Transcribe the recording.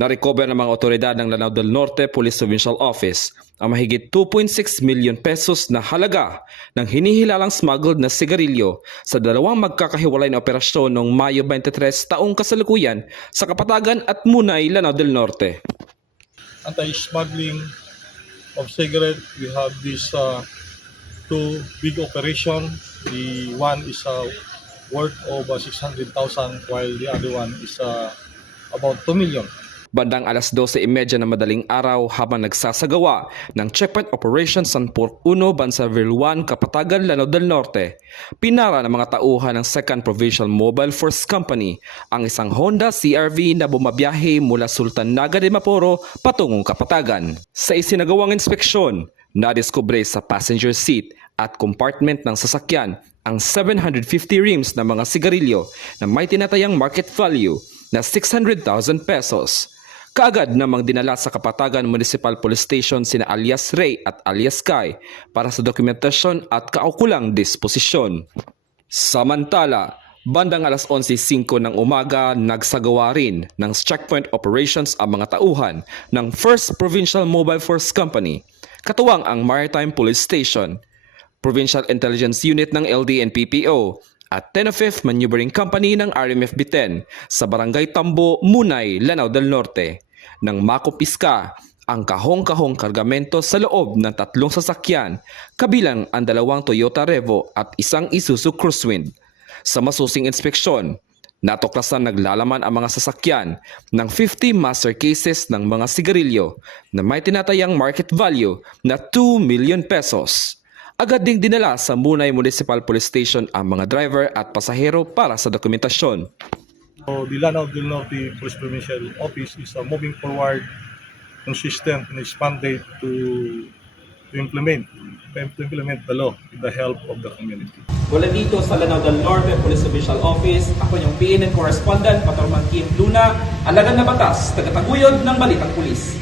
Na-recover ng mga otoridad ng Lanao del Norte Police Provincial Office ang mahigit 2.6 million pesos na halaga ng hinihilalang smuggled na sigarilyo sa dalawang magkakahiwalay na operasyon noong Mayo 23 taong kasalukuyan sa Kapatagan at Munay, Lanao del Norte. Anti-smuggling of cigarette, we have this two big operation. The one is worth over 600,000 while the other one is about 2 million. Bandang alas 12:30 na madaling araw habang nagsasagawa ng checkpoint operation San Pork 1, Bansarville 1, Kapatagan, Lanao del Norte, pinara ng mga tauhan ng 2nd Provincial Mobile Force Company ang isang Honda CR-V na bumabiyahe mula Sultan Naga de Maporo patungong Kapatagan. Sa isinagawang inspeksyon, nadiskubre sa passenger seat at compartment ng sasakyan ang 750 rims na mga sigarilyo na may tinatayang market value na 600,000 pesos. Kaagad namang dinala sa Kapatagan Municipal Police Station sina alias Ray at alias Kai para sa dokumentasyon at kaukulang disposisyon. Samantala, bandang alas 11:05 ng umaga, nagsagawa rin ng checkpoint operations ang mga tauhan ng 1st Provincial Mobile Force Company, katuwang ang Maritime Police Station, Provincial Intelligence Unit ng LDNPPO, at 10th Maneuvering Company ng RMFB-10 sa Barangay Tambo, Munay, Lanao del Norte, nang makupiska ang kahong-kahong kargamento sa loob ng 3 sasakyan, kabilang ang 2 Toyota Revo at isang Isuzu Crosswind. Sa masusing inspeksyon, natuklasan naglalaman ang mga sasakyan ng 50 master cases ng mga sigarilyo na may tinatayang market value na 2 million pesos. Agad ding dinala sa Munay Municipal Police Station ang mga driver at pasahero para sa dokumentasyon. So, the Lanao del Norte Police Provincial Office is moving forward, consistent and expanded to implement the law with the help of the community. Mula dito sa Lanao del Norte Police Provincial Office, ako yung PNN Correspondent, Patrolman Kim Luna, alagad na batas, tagataguyod ng Balitang Pulis.